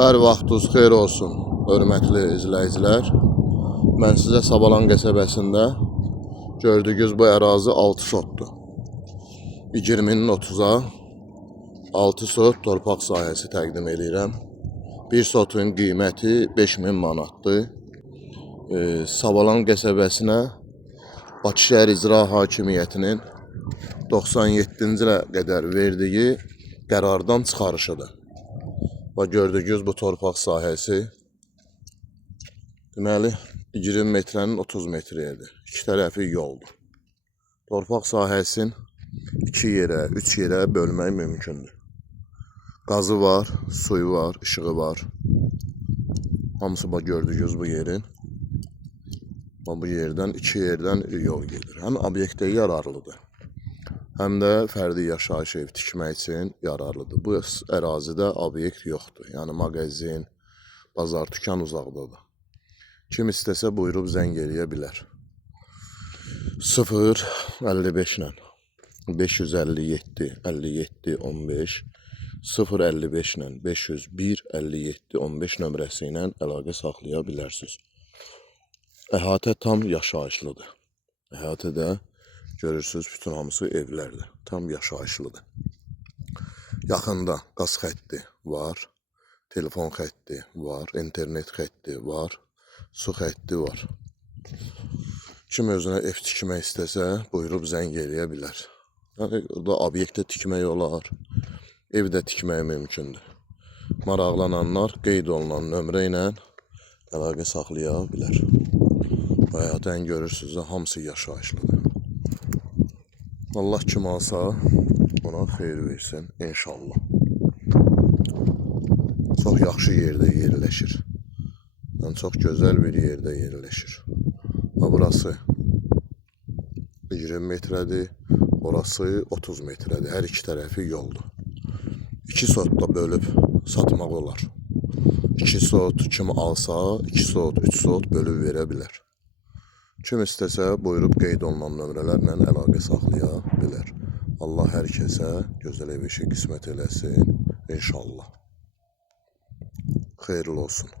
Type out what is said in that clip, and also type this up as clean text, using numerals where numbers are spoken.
Hər vaxtınız xeyir olsun, hörmətli izləyicilər. Mən sizə Sabalan qəsəbəsində gördüyünüz bu ərazi 6 sotdur. 20-nin 30-a 6 sot torpaq sahəsi təqdim edirəm. Bir sotun qiyməti 5000 manatdır. Sabalan qəsəbəsinə Bakı şəhər İcra Hakimiyyətinin 97-ci ilə qədər verdiyi qərardan çıxarışıdır. Və gördüyünüz bu torpaq sahəsi deməli 20 metrənin 30 metrədir. İki tərəfi yoldur. Torpaq sahəsini 2 yerə, 3 yerə bölmək mümkündür. Qazı var, suyu var, işığı var. Hamısı bax gördüyünüz bu yerin. Bu yerdən 2 yerdən yol gedir. Həm obyektə yararlıdır, həm də fərdi yaşayış ev tikmək üçün yararlıdır. Bu ərazidə obyekt yoxdur. Yəni mağazin, bazar, dükan uzaqdadır. Kim istəsə buyurub zəng eləyə bilər. 055 ilə 557 57 15 055 ilə 501 57 15 nömrəsi ilə əlaqə saxlaya bilərsiniz. Əhatə tam yaşayışlıdır. Əhatədə görürsünüz bütün hamısı evlərdir. Tam yaşayışlıdır. Yaxında qaz xətti var, telefon xətti var, internet xətti var, su xətti var. Kim özünə ev tikmək istəsə, buyurub zəng eləyə bilər. Yəni, orada obyektə tikmək olar, evdə tikmək mümkündür. Maraqlananlar qeyd olunan nömrə ilə əlaqə saxlaya bilər. Həyatən görürsünüz, hamısı yaşayışlıdır. Allah kim alsa, ona xeyir versin, inşallah. Çox yaxşı yerdə yerləşir. Yəni, çox gözəl bir yerdə yerləşir. Burası 20 metrədir, orası 30 metrədir. Hər iki tərəfi yoldur. 2 sotda bölüb satmaq olar. 2 sot kim alsa, 2 sot, 3 sot bölüb verə bilər. Kim istəsə buyurub qeyd olunan nömrələrlə əlaqə saxlaya bilər. Allah hər kəsə gözəl ev işi qismət eləsin, inşallah. Xeyirli olsun.